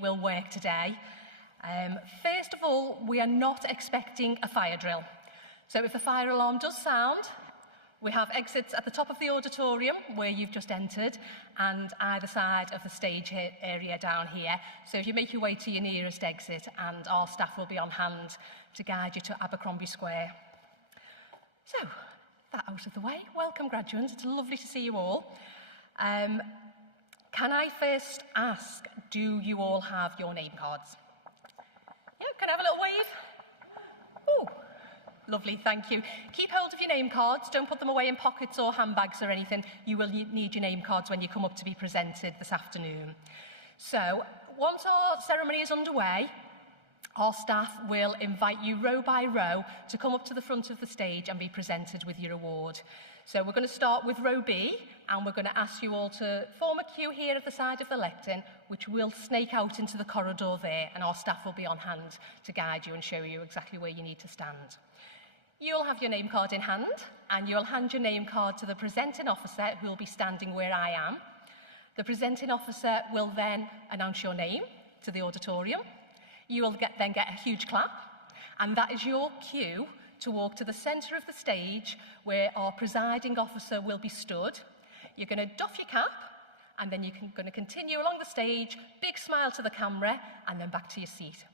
will work today. First of all, we are not expecting a fire drill. So if the fire alarm does sound, we have exits at the top of the auditorium where you've just entered and either side of the stage area down here. So if you make your way to your nearest exit, and our staff will be on hand to guide you to Abercrombie Square. So, that out of the way, welcome graduates, it's lovely to see you all. Can I first ask, do you all have your name cards? Yeah, can I have a little wave? Oh, lovely, thank you. Keep hold of your name cards, don't put them away in pockets or handbags or anything. You will need your name cards when you come up to be presented this afternoon. So, once our ceremony is underway, our staff will invite you row by row to come up to the front of the stage and be presented with your award. So we're going to start with row B, and we're going to ask you all to form a queue here at the side of the lectern, which will snake out into the corridor there, and our staff will be on hand to guide you and show you exactly where you need to stand. You'll have your name card in hand, and you'll hand your name card to the presenting officer, who will be standing where I am. The presenting officer will then announce your name to the auditorium. You will then get a huge clap, and that is your cue to walk to the centre of the stage where our presiding officer will be stood. You're going to doff your cap, and then you're going to continue along the stage, big smile to the camera, and then back to your seat.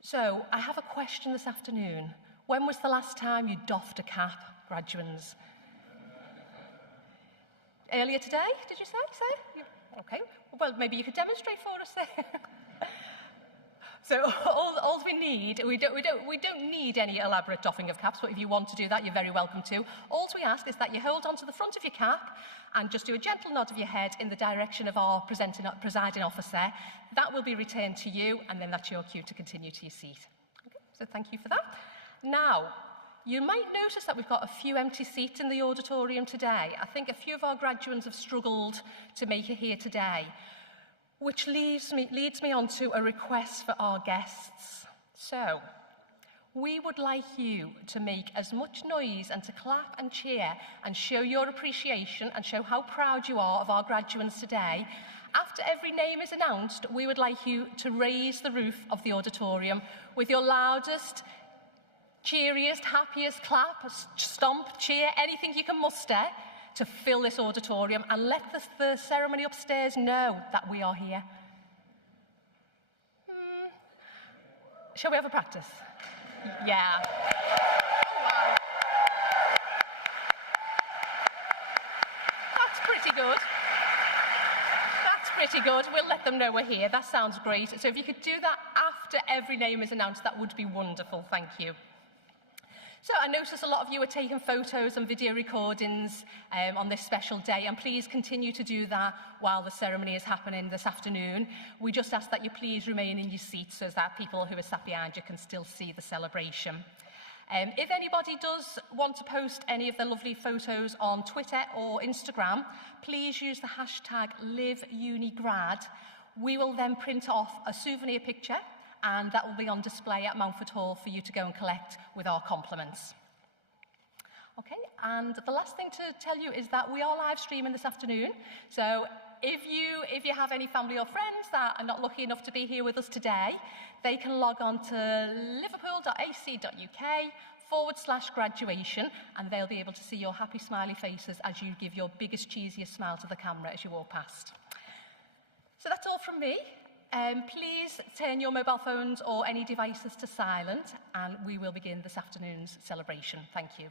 So, I have a question this afternoon. When was the last time you doffed a cap, graduates? Earlier today, did you say? Okay, well, maybe you could demonstrate for us there. So all we need, we don't need any elaborate doffing of caps, but if you want to do that, you're very welcome to. All we ask is that you hold on to the front of your cap and just do a gentle nod of your head in the direction of our presiding officer. That will be returned to you, and then that's your cue to continue to your seat. Okay, so thank you for that. Now, you might notice that we've got a few empty seats in the auditorium today. I think a few of our graduates have struggled to make it here today, which leads me on to a request for our guests. So, we would like you to make as much noise and to clap and cheer and show your appreciation and show how proud you are of our graduates today. After every name is announced, we would like you to raise the roof of the auditorium with your loudest, cheeriest, happiest clap, stomp, cheer, anything you can muster, to fill this auditorium and let the ceremony upstairs know that we are here. Shall we have a practice? Yeah. Oh, wow. That's pretty good. That's pretty good. We'll let them know we're here. That sounds great. So if you could do that after every name is announced, that would be wonderful. Thank you. So I notice a lot of you are taking photos and video recordings on this special day, and please continue to do that while the ceremony is happening this afternoon. We just ask that you please remain in your seats so that people who are sat behind you can still see the celebration. If anybody does want to post any of their lovely photos on Twitter or Instagram, please use the hashtag #LiveUniGrad. We will then print off a souvenir picture, and that will be on display at Mountford Hall for you to go and collect with our compliments. Okay, and the last thing to tell you is that we are live streaming this afternoon. So if you have any family or friends that are not lucky enough to be here with us today, they can log on to liverpool.ac.uk/graduation, and they'll be able to see your happy smiley faces as you give your biggest, cheesiest smile to the camera as you walk past. So that's all from me. Please turn your mobile phones or any devices to silent, and we will begin this afternoon's celebration. Thank you.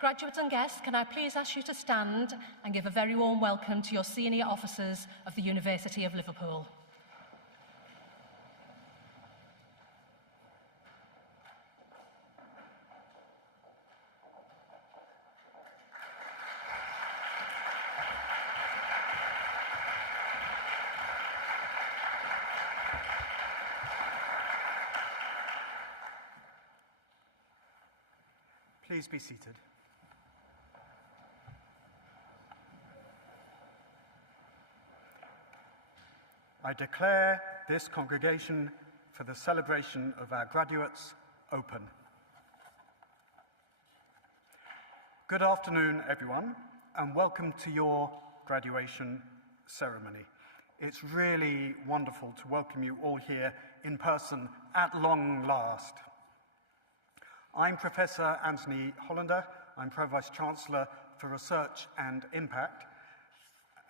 Graduates and guests, can I please ask you to stand and give a very warm welcome to your senior officers of the University of Liverpool. Please be seated. I declare this congregation for the celebration of our graduates open. Good afternoon, everyone, and welcome to your graduation ceremony. It's really wonderful to welcome you all here in person at long last. I'm Professor Anthony Hollander. I'm Pro-Vice Chancellor for Research and Impact.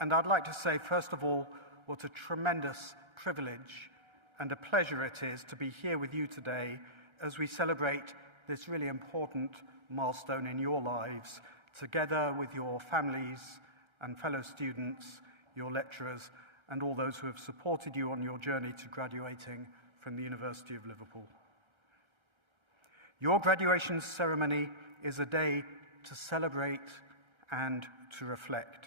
And I'd like to say, first of all, what a tremendous privilege and a pleasure it is to be here with you today as we celebrate this really important milestone in your lives, together with your families and fellow students, your lecturers, and all those who have supported you on your journey to graduating from the University of Liverpool. Your graduation ceremony is a day to celebrate and to reflect.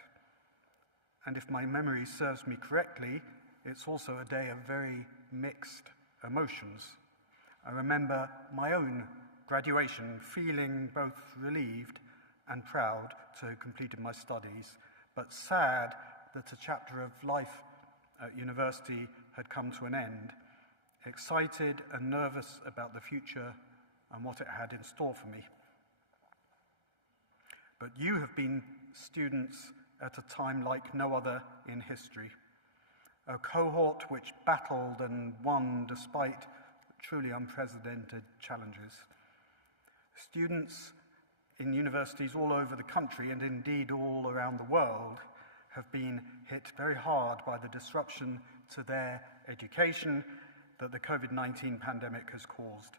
And if my memory serves me correctly, it's also a day of very mixed emotions. I remember my own graduation feeling both relieved and proud to have completed my studies, but sad that a chapter of life at university had come to an end, excited and nervous about the future and what it had in store for me. But you have been students at a time like no other in history, a cohort which battled and won despite truly unprecedented challenges. Students in universities all over the country, and indeed all around the world, have been hit very hard by the disruption to their education that the COVID-19 pandemic has caused.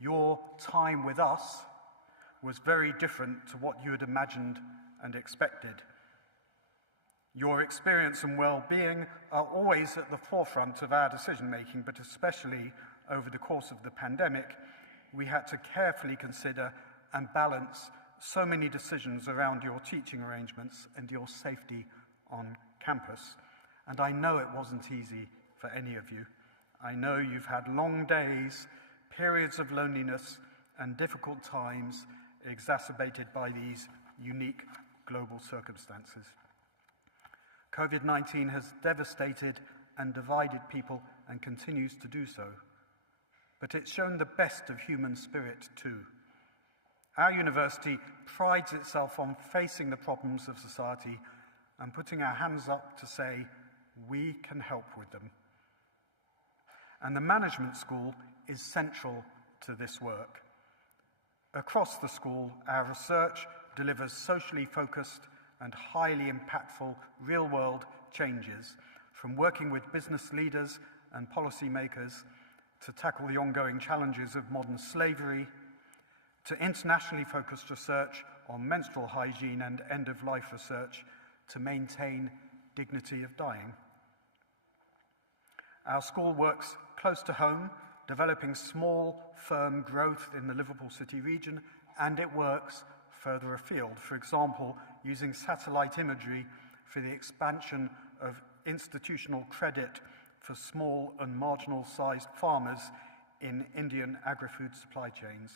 Your time with us was very different to what you had imagined and expected. Your experience and well-being are always at the forefront of our decision-making, but especially over the course of the pandemic, we had to carefully consider and balance so many decisions around your teaching arrangements and your safety on campus. And I know it wasn't easy for any of you. I know you've had long days, periods of loneliness, and difficult times exacerbated by these unique global circumstances. COVID-19 has devastated and divided people and continues to do so. But it's shown the best of human spirit too. Our university prides itself on facing the problems of society and putting our hands up to say, we can help with them. And the management school is central to this work. Across the school, our research delivers socially focused and highly impactful real-world changes, from working with business leaders and policymakers to tackle the ongoing challenges of modern slavery, to internationally focused research on menstrual hygiene and end-of-life research to maintain dignity of dying. Our school works close to home, developing small, firm growth in the Liverpool City region, and it works further afield, for example, using satellite imagery for the expansion of institutional credit for small and marginal-sized farmers in Indian agri-food supply chains.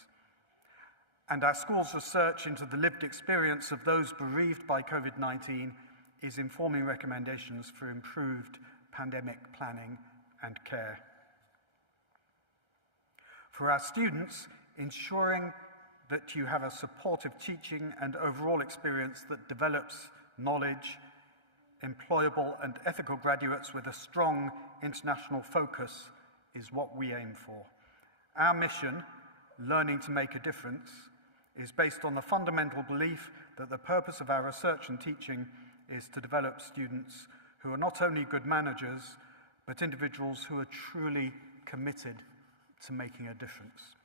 And our school's research into the lived experience of those bereaved by COVID-19 is informing recommendations for improved pandemic planning and care. For our students, ensuring that you have a supportive teaching and overall experience that develops knowledge, employable and ethical graduates with a strong international focus is what we aim for. Our mission, learning to make a difference, is based on the fundamental belief that the purpose of our research and teaching is to develop students who are not only good managers, but individuals who are truly committed to making a difference.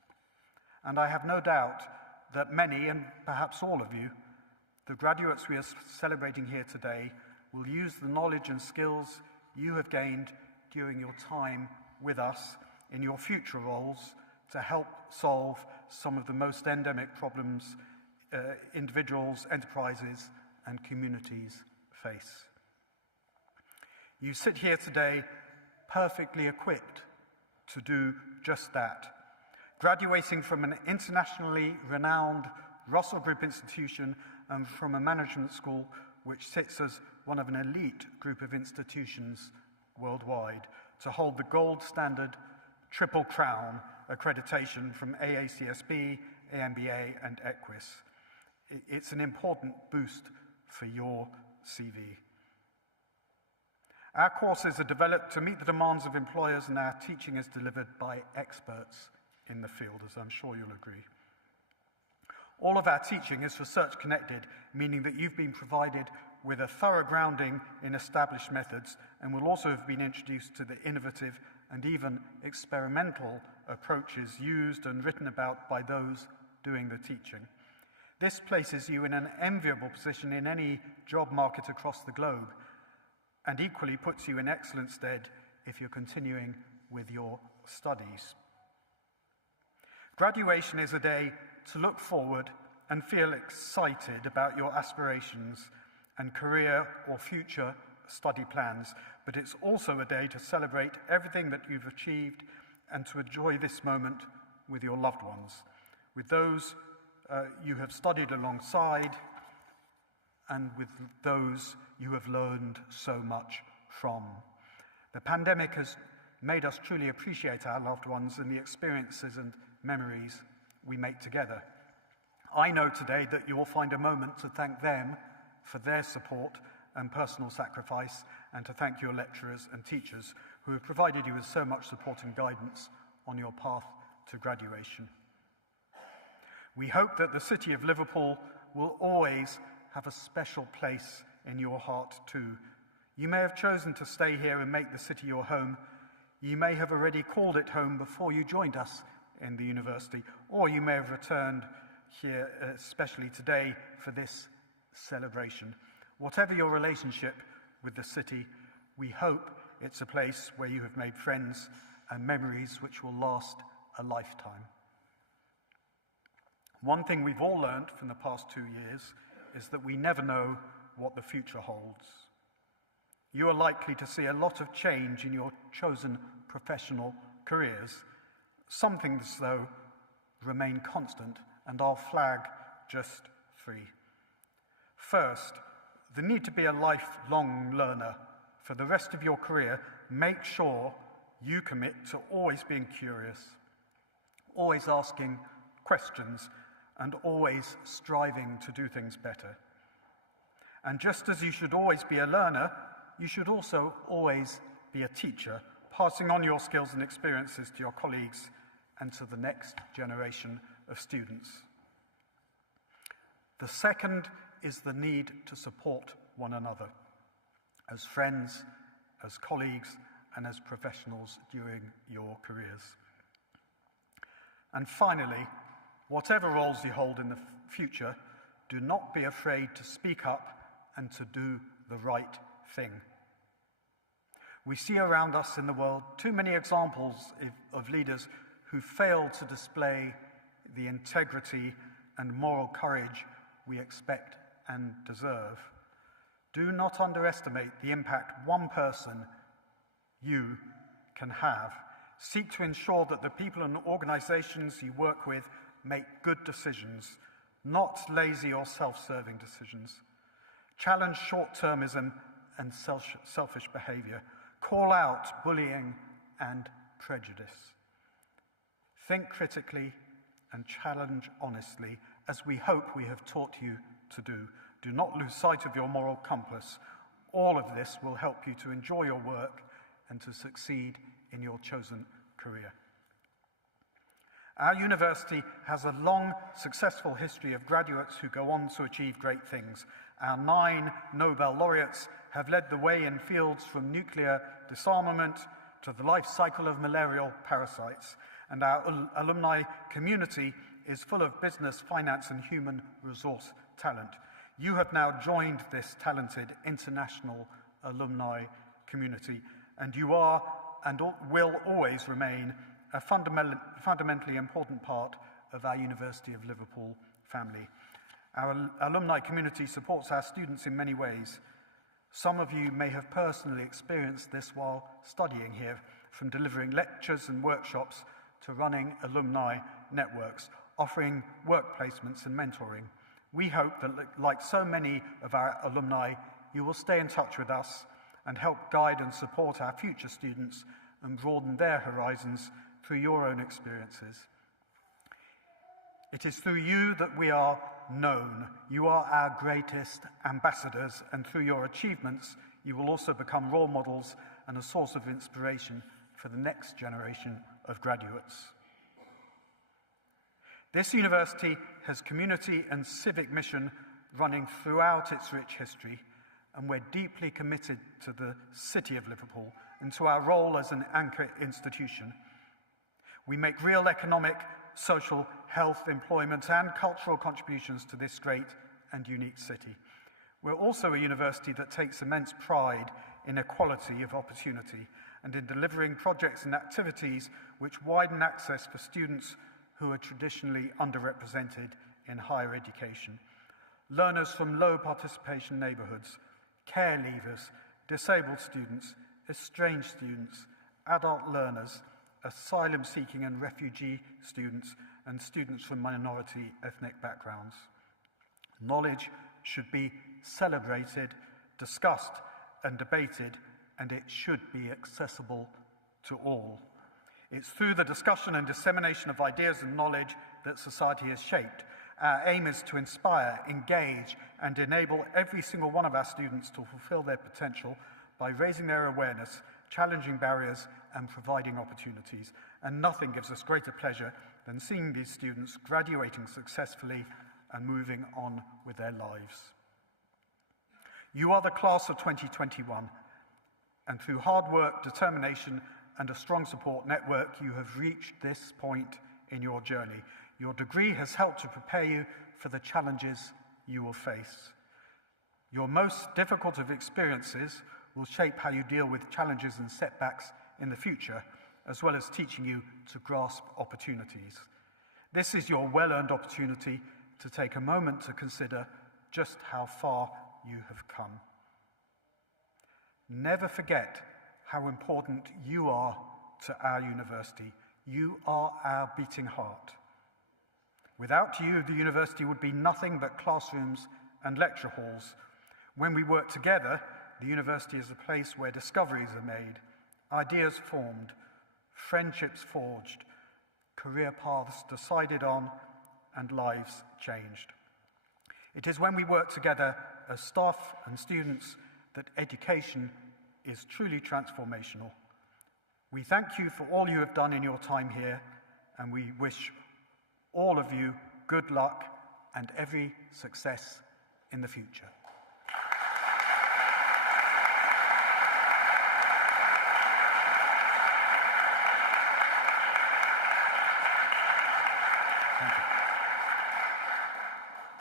And I have no doubt that many, and perhaps all of you, the graduates we are celebrating here today, will use the knowledge and skills you have gained during your time with us in your future roles to help solve some of the most endemic problems individuals, enterprises, and communities face. You sit here today perfectly equipped to do just that, graduating from an internationally renowned Russell Group institution and from a management school which sits as one of an elite group of institutions worldwide to hold the gold standard Triple Crown accreditation from AACSB, AMBA, and EQUIS. It's an important boost for your CV. Our courses are developed to meet the demands of employers, and our teaching is delivered by experts in the field, as I'm sure you'll agree. All of our teaching is research connected, meaning that you've been provided with a thorough grounding in established methods and will also have been introduced to the innovative and even experimental approaches used and written about by those doing the teaching. This places you in an enviable position in any job market across the globe, and equally puts you in excellent stead if you're continuing with your studies. Graduation is a day to look forward and feel excited about your aspirations and career or future study plans, but it's also a day to celebrate everything that you've achieved and to enjoy this moment with your loved ones, with those you have studied alongside, and with those you have learned so much from. The pandemic has made us truly appreciate our loved ones and the experiences and memories we make together. I know today that you will find a moment to thank them for their support and personal sacrifice, and to thank your lecturers and teachers who have provided you with so much support and guidance on your path to graduation. We hope that the city of Liverpool will always have a special place in your heart too. You may have chosen to stay here and make the city your home. You may have already called it home before you joined us in the university, or you may have returned here especially today for this celebration. Whatever your relationship with the city, we hope it's a place where you have made friends and memories which will last a lifetime. One thing we've all learned from the past 2 years is that we never know what the future holds. You are likely to see a lot of change in your chosen professional careers. Some things, though, remain constant, and I'll flag just 3. First, the need to be a lifelong learner. For the rest of your career, make sure you commit to always being curious, always asking questions, and always striving to do things better. And just as you should always be a learner, you should also always be a teacher, passing on your skills and experiences to your colleagues and to the next generation of students. The second is the need to support one another as friends, as colleagues, and as professionals during your careers. And finally, whatever roles you hold in the future, do not be afraid to speak up and to do the right thing. We see around us in the world too many examples of leaders who fail to display the integrity and moral courage we expect and deserve. Do not underestimate the impact one person, you, can have. Seek to ensure that the people and organizations you work with make good decisions, not lazy or self-serving decisions. Challenge short-termism and selfish behavior. Call out bullying and prejudice. Think critically and challenge honestly, as we hope we have taught you to do. Do not lose sight of your moral compass. All of this will help you to enjoy your work and to succeed in your chosen career. Our university has a long, successful history of graduates who go on to achieve great things. Our 9 Nobel laureates have led the way in fields from nuclear disarmament to the life cycle of malarial parasites, and our alumni community is full of business, finance, and human resource talent. You have now joined this talented international alumni community, and you are and will always remain a fundamentally important part of our University of Liverpool family. Our alumni community supports our students in many ways. Some of you may have personally experienced this while studying here, from delivering lectures and workshops to running alumni networks, offering work placements and mentoring. We hope that, like so many of our alumni, you will stay in touch with us and help guide and support our future students and broaden their horizons through your own experiences. It is through you that we are known. You are our greatest ambassadors, and through your achievements, you will also become role models and a source of inspiration for the next generation of graduates. This university has community and civic mission running throughout its rich history, and we're deeply committed to the city of Liverpool and to our role as an anchor institution. We make real economic, social, health, employment, and cultural contributions to this great and unique city. We're also a university that takes immense pride in equality of opportunity and in delivering projects and activities which widen access for students who are traditionally underrepresented in higher education. Learners from low participation neighbourhoods, care leavers, disabled students, estranged students, adult learners, asylum-seeking and refugee students, and students from minority ethnic backgrounds. Knowledge should be celebrated, discussed, and debated, and it should be accessible to all. It's through the discussion and dissemination of ideas and knowledge that society is shaped. Our aim is to inspire, engage, and enable every single one of our students to fulfill their potential by raising their awareness, challenging barriers, and providing opportunities. And nothing gives us greater pleasure than seeing these students graduating successfully and moving on with their lives. You are the class of 2021, and through hard work, determination, and a strong support network, you have reached this point in your journey. Your degree has helped to prepare you for the challenges you will face. Your most difficult of experiences will shape how you deal with challenges and setbacks in the future, as well as teaching you to grasp opportunities. This is your well-earned opportunity to take a moment to consider just how far you have come. Never forget how important you are to our university. You are our beating heart. Without you, the university would be nothing but classrooms and lecture halls. When we work together, the university is a place where discoveries are made, ideas formed, friendships forged, career paths decided on, and lives changed. It is when we work together as staff and students that education is truly transformational. We thank you for all you have done in your time here, and we wish all of you good luck and every success in the future.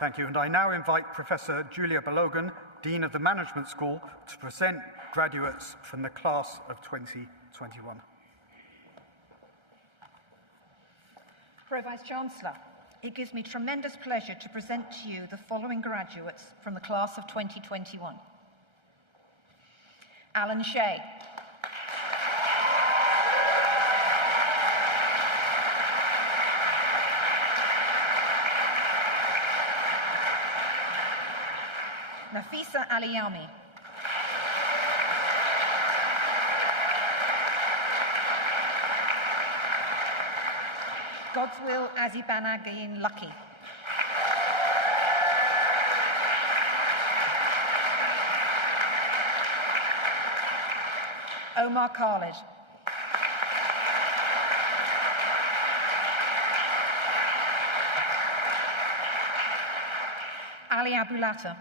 Thank you, and I now invite Professor Julia Balogan, Dean of the Management School, to present graduates from the class of 2021. Pro-Vice-Chancellor, it gives me tremendous pleasure to present to you the following graduates from the class of 2021. Alan Shea. Nafisa Aliyami. Godswill Azibanagin Lucky. Omar Khalid. Ali Abulata.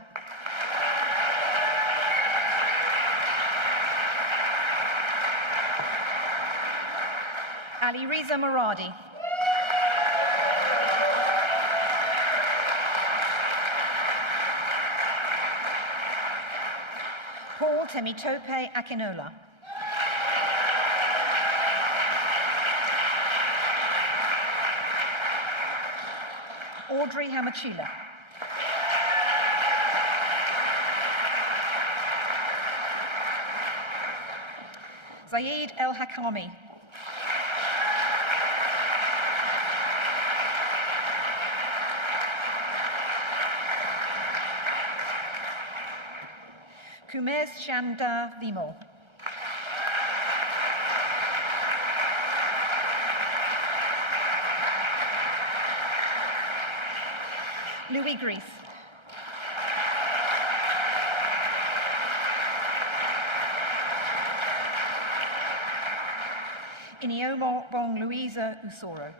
Ali Riza Muradi. Paul Temitope Akinola. Audrey Hamachila. Zaid El Hakami. Kumesh Chanda Vimo. Louis Grease. Iniomo Bong Louisa Usoro.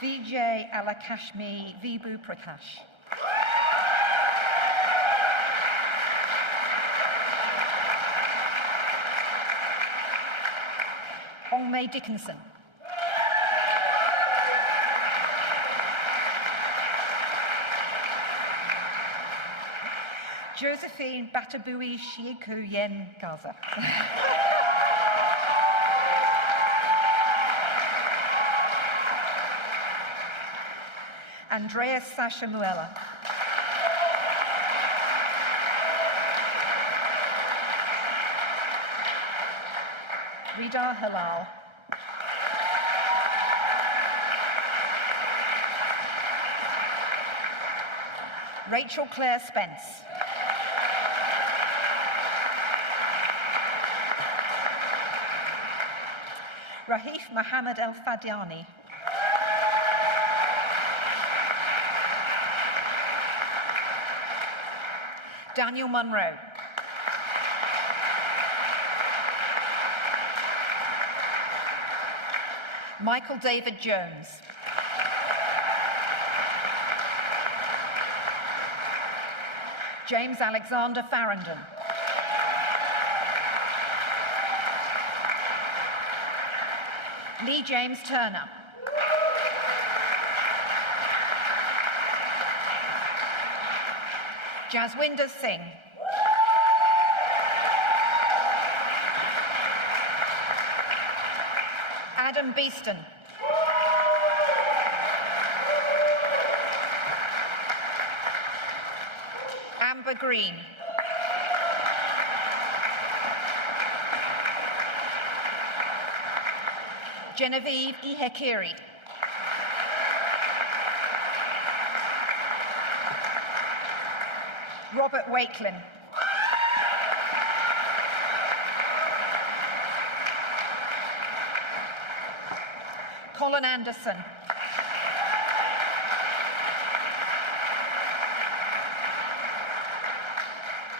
Vijay Alakashmi Vibhu Prakash. Ongmei Dickinson. Josephine Batabui Shiku Yen Gaza. Andreas Sasha Muella. Rida Halal. Rachel Claire Spence. Rahif Mohammed El Fadiani. Daniel Munro. Michael David Jones. James Alexander Farrington. Lee James Turner. Jaswinder Singh. Adam Beeston. Amber Green. Genevieve Ihekiri. Robert Wakelin. Colin Anderson.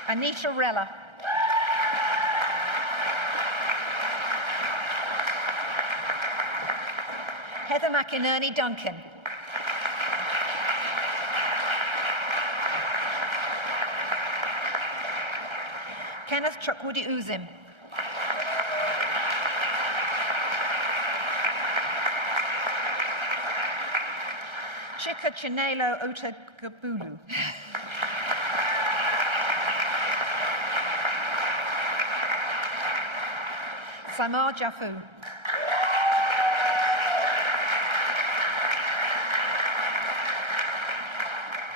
Anita Rella. Heather McInerney Duncan. Kenneth Chukwudi Uzim. Chika Chinelo Otagabulu. Samar Jafu.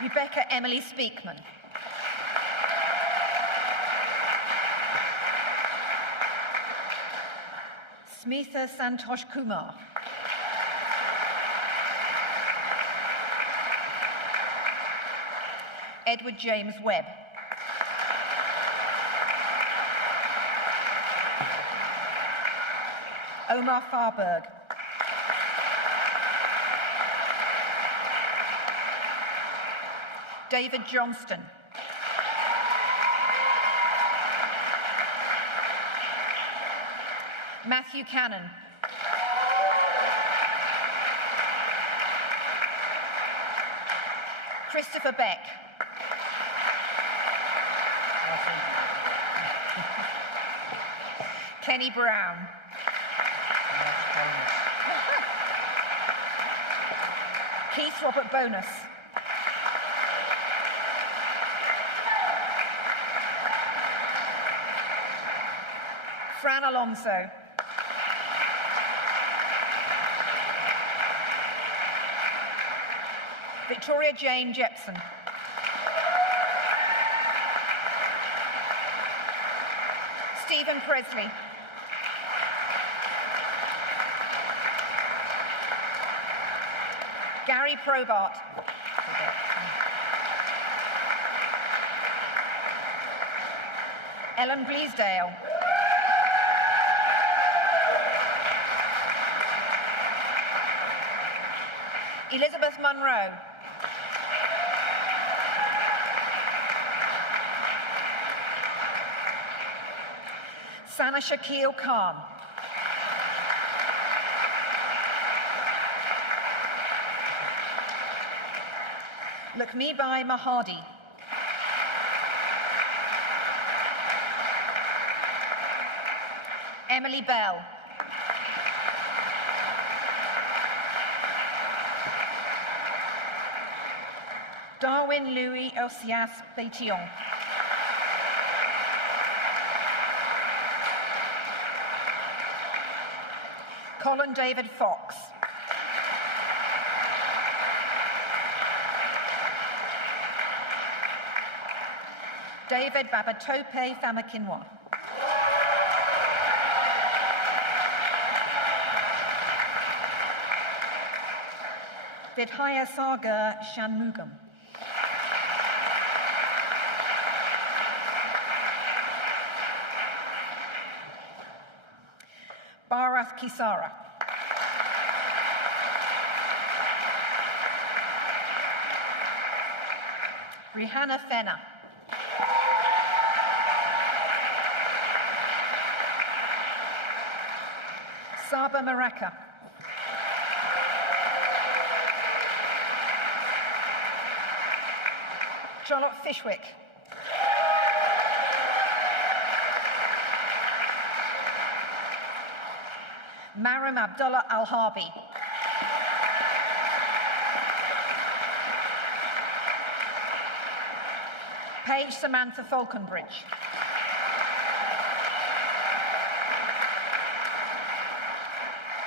Rebecca Emily Speakman. Smitha Santosh Kumar. Edward James Webb. Omar Farberg. David Johnston. Matthew Cannon. Christopher Beck. Kenny Brown. Keith Robert Bonus. Fran Alonso. Victoria Jane Jepson. Stephen Presley. Gary Probart. Ellen Bleasdale. Elizabeth Munro. Sana Shakil Khan. Lakmibai Mahadi. Emily Bell. Darwin Louis Osias Beitillon. Colin David Fox. David Babatope Famakinwa. Vidhaya Sagar Shanmugam. Bharath Kisara. Rihanna Fenner. Saba Maraka. Charlotte Fishwick. Maram Abdullah Al-Harbi. Paige Samantha Falconbridge.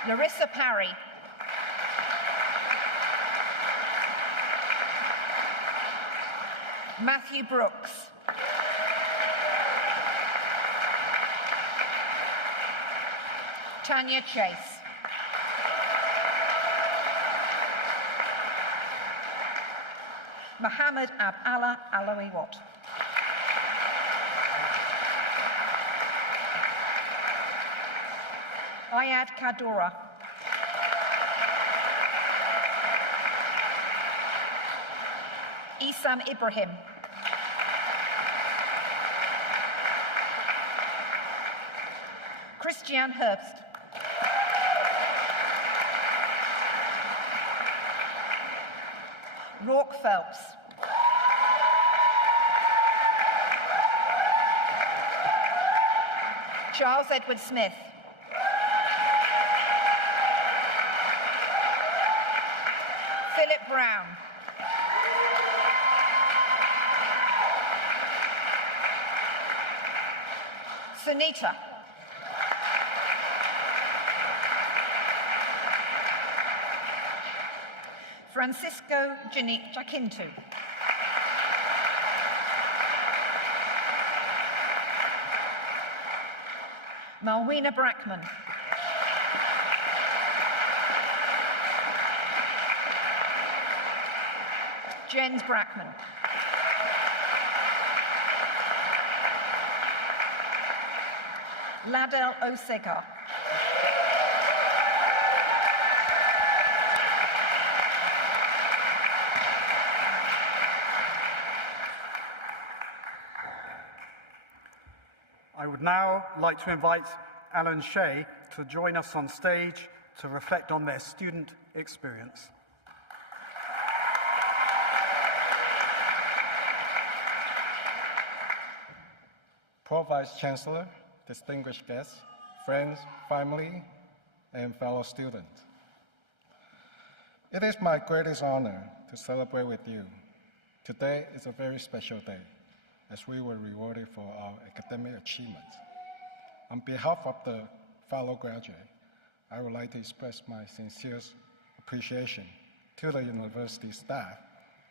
Larissa Parry. Matthew Brooks. Tanya Chase. Mohammed Abdallah Alawi-Watt. Ayad Kadora. Isam Ibrahim. Christian Herbst. Rourke Phelps. Charles Edward Smith. Philip Brown. Sunita. Francisco Jacinto. Malwina Brackman. Jens Brackman. Ladel Osega. I would now like to invite Alan Shea to join us on stage to reflect on their student experience. Pro Vice-Chancellor, distinguished guests, friends, family, and fellow students. It is my greatest honor to celebrate with you. Today is a very special day, as we were rewarded for our academic achievements. On behalf of the fellow graduates, I would like to express my sincere appreciation to the university staff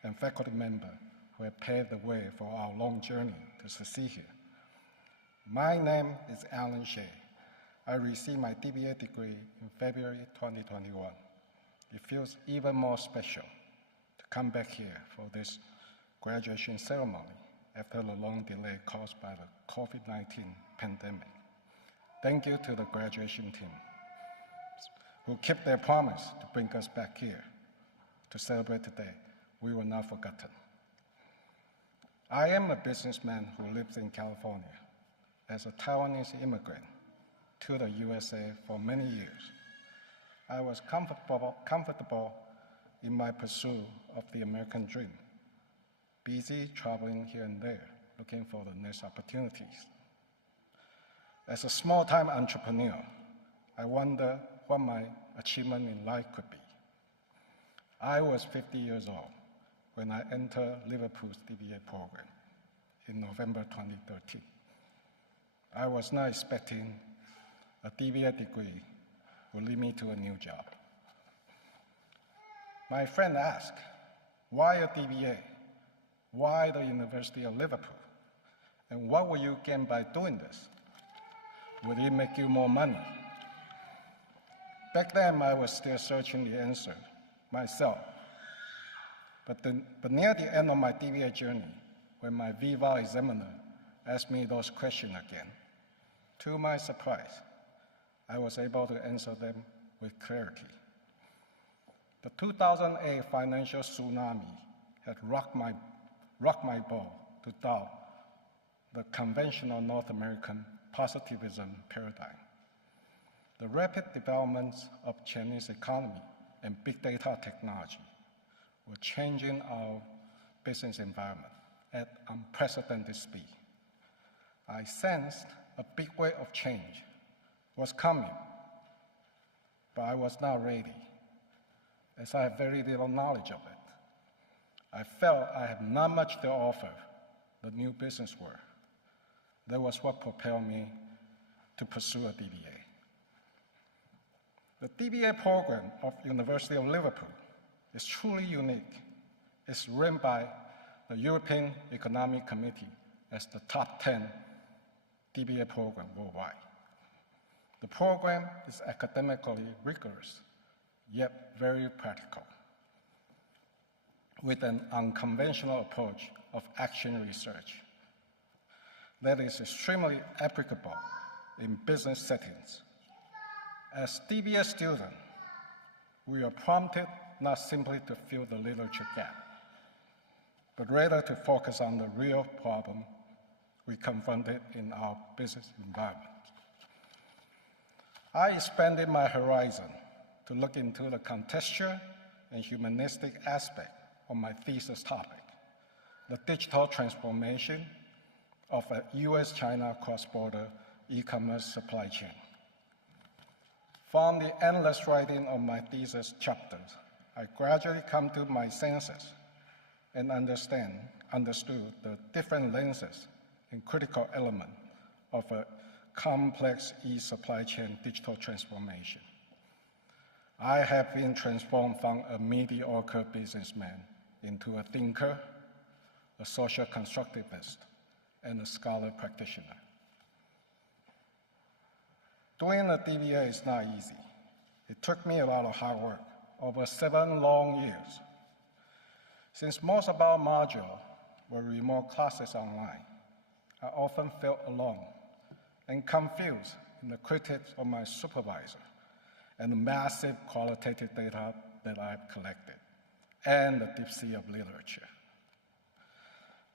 and faculty members who have paved the way for our long journey to succeed here. My name is Alan Shea. I received my DBA degree in February 2021. It feels even more special to come back here for this graduation ceremony after the long delay caused by the COVID-19 pandemic. Thank you to the graduation team who kept their promise to bring us back here to celebrate today. We were not forgotten. I am a businessman who lives in California as a Taiwanese immigrant to the USA for many years. I was comfortable in my pursuit of the American dream, busy traveling here and there, looking for the next opportunities. As a small-time entrepreneur, I wonder what my achievement in life could be. I was 50 years old when I entered Liverpool's DBA program in November 2013. I was not expecting a DBA degree would lead me to a new job. My friend asked, why a DBA? Why the University of Liverpool? And what will you gain by doing this? Would it make you more money? Back then, I was still searching the answer myself. But near the end of my DBA journey, when my Viva examiner asked me those questions again, to my surprise, I was able to answer them with clarity. The 2008 financial tsunami had rocked my boat to doubt the conventional North American positivism paradigm. The rapid developments of Chinese economy and big data technology were changing our business environment at unprecedented speed. I sensed a big wave of change was coming, but I was not ready, as I have very little knowledge of it. I felt I had not much to offer the new business world. That was what propelled me to pursue a DBA. The DBA program of University of Liverpool is truly unique. It's run by the European Economic Committee as the top 10 DBA program worldwide. The program is academically rigorous, yet very practical, with an unconventional approach of action research that is extremely applicable in business settings. As DBA students, we are prompted not simply to fill the literature gap, but rather to focus on the real problem we confronted in our business environment. I expanded my horizon to look into the contextual and humanistic aspect of my thesis topic, the digital transformation of a US-China cross-border e-commerce supply chain. From the endless writing of my thesis chapters, I gradually come to my senses and understood the different lenses and critical elements of a complex e-supply chain digital transformation. I have been transformed from a mediocre businessman into a thinker, a social constructivist, and a scholar practitioner. Doing a DBA is not easy. It took me a lot of hard work, over 7 long years. Since most of our modules were remote classes online, I often felt alone and confused in the critiques of my supervisor and the massive qualitative data that I've collected, and the deep sea of literature.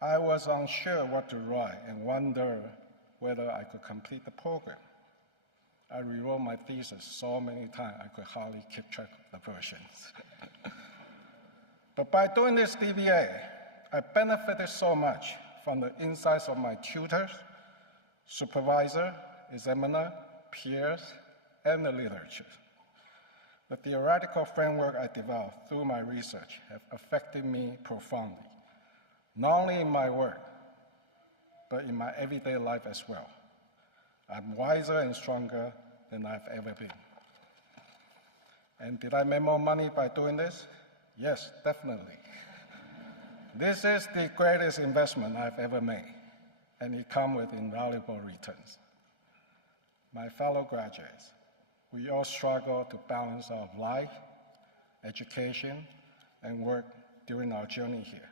I was unsure what to write and wondered whether I could complete the program. I rewrote my thesis so many times I could hardly keep track of the versions. But by doing this DBA, I benefited so much from the insights of my tutors, supervisor, examiner, peers, and the literature. The theoretical framework I developed through my research have affected me profoundly, not only in my work, but in my everyday life as well. I'm wiser and stronger than I've ever been. And did I make more money by doing this? Yes, definitely. This is the greatest investment I've ever made, and it comes with invaluable returns. My fellow graduates, we all struggle to balance our life, education, and work during our journey here.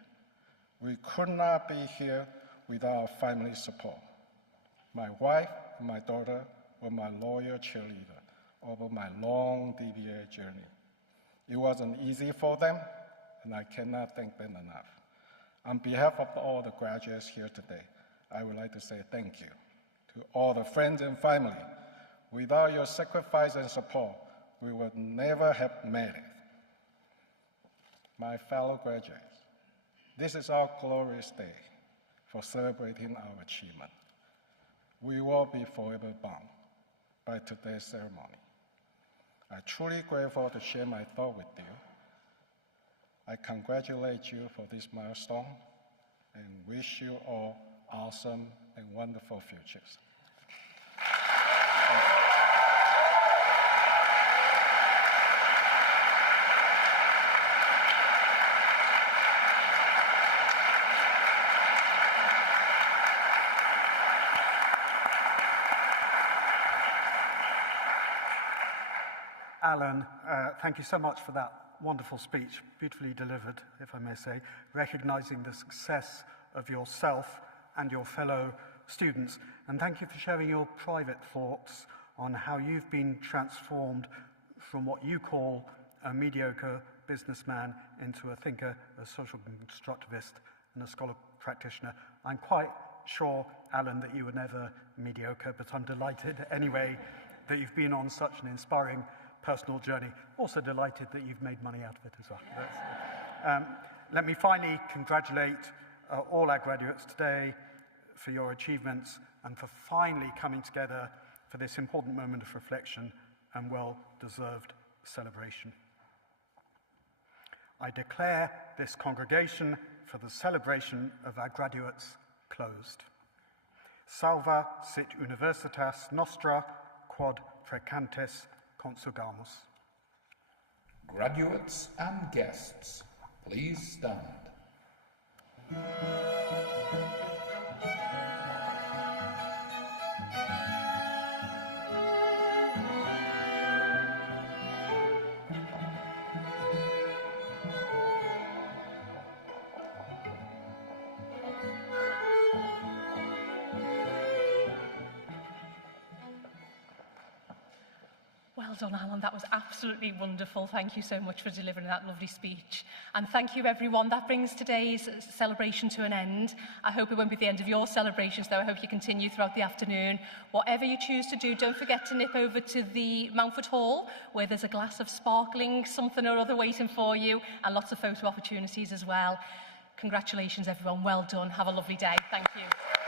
We could not be here without our family support. My wife and my daughter were my loyal cheerleader over my long DBA journey. It wasn't easy for them, and I cannot thank them enough. On behalf of all the graduates here today, I would like to say thank you to all the friends and family. Without your sacrifice and support, we would never have made it. My fellow graduates, this is our glorious day for celebrating our achievement. We will be forever bound by today's ceremony. I'm truly grateful to share my thought with you. I congratulate you for this milestone and wish you all awesome and wonderful futures. Alan, thank you so much for that wonderful speech, beautifully delivered, if I may say, recognizing the success of yourself and your fellow students. And thank you for sharing your private thoughts on how you've been transformed from what you call a mediocre businessman into a thinker, a social constructivist, and a scholar practitioner. I'm quite sure, Alan, that you were never mediocre, but I'm delighted anyway that you've been on such an inspiring personal journey. Also delighted that you've made money out of it as well. Let me finally congratulate all our graduates today for your achievements and for finally coming together for this important moment of reflection and well-deserved celebration. I declare this congregation for the celebration of our graduates closed. Salva sit universitas nostra quod precantes consugamus. Graduates and guests, please stand. Well done, Alan. That was absolutely wonderful. Thank you so much for delivering that lovely speech. And thank you, everyone. That brings today's celebration to an end. I hope it won't be the end of your celebrations, though. I hope you continue throughout the afternoon. Whatever you choose to do, don't forget to nip over to the Mountford Hall, where there's a glass of sparkling something or other waiting for you, and lots of photo opportunities as well. Congratulations, everyone. Well done. Have a lovely day. Thank you.